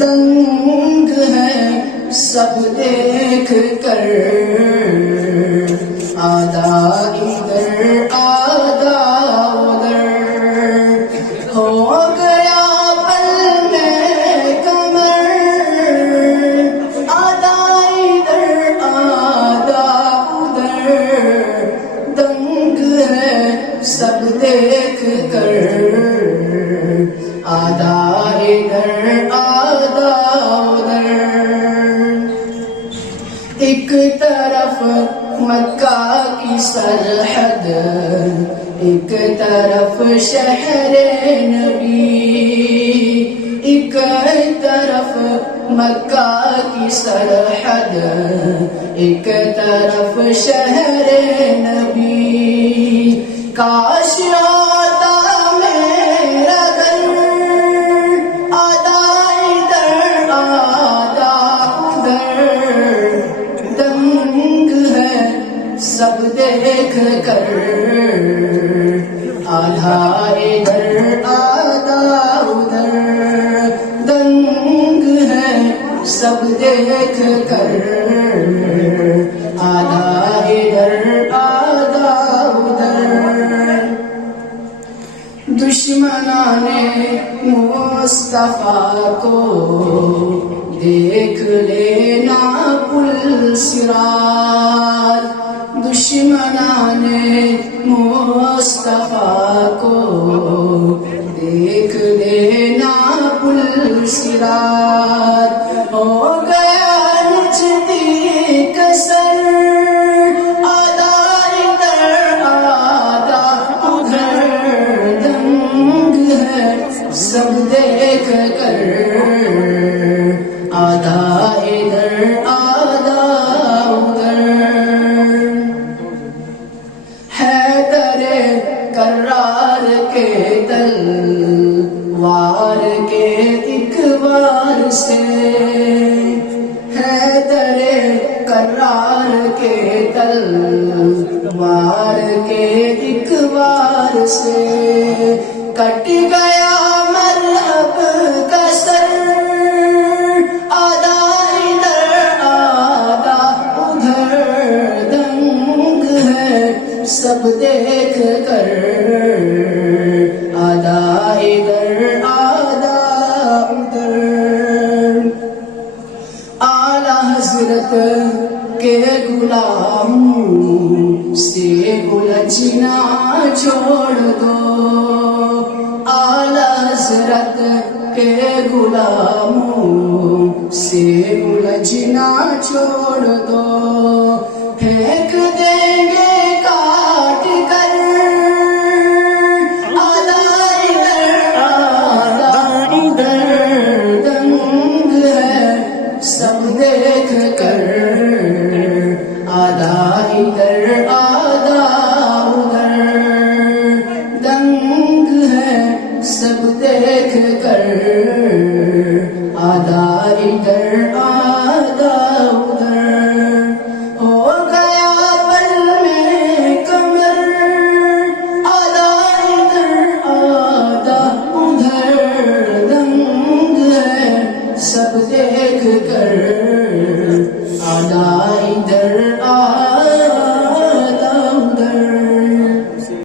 دنگ ہے سب دیکھ کر، آدھا ادھر آدھا ادھر، ہو گیا پل میں کمر، آدھا ادھر آدھا ادھر، دنگ ہے سب دیکھ کر، آدھا ادھر آدھا ادھر۔ ایک طرف مکہ کی سرحد، ایک طرف شہر نبی، ایک طرف مکہ کی سرحد، ایک طرف شہر نبی، کاش آتا میرا گھر، آدھا ادھر آدھا ادھر، دنگ ہے سب دیکھ کر، آدھا ادھر آدھا ادھر، دنگ ہے سب دیکھ کر، آدھا ادھر آدھا ادھر۔ دشمنان مصطفیٰ کو دیکھ لینا پل صراط، دشمنان مصطفیٰ کو دیکھ لینا پل صراط، ہو گیا نزدیک سر، آدھا ادھر آدھا ادھر، دنگ ہے سب دیکھ کر، آدھا ادھر آدھا ادھر۔ حیدر کرار کے تلوار کے ایک وار سے، حیدر کرار کے تلوار کے ایک وار سے، کٹ گیا مرحب کا سر، آدھا ادھر آدھا ادھر، دنگ ہے سب دیکھ کر، آدھا ادھر آدھا ادھر۔ اعلیٰ حضرت کے غلام سے الجھنا چھوڑ دو، اعلیٰ حضرت کے غلاموں سے الجھنا چھوڑ دو، پھینک دیں گے کاٹ کر، آدھا ادھر آدھا ادھر، دنگ ہے سب دیکھ کر، آدھا ادھر آدھا ادھر، دنگ ہے سب دیکھ کر، آدھا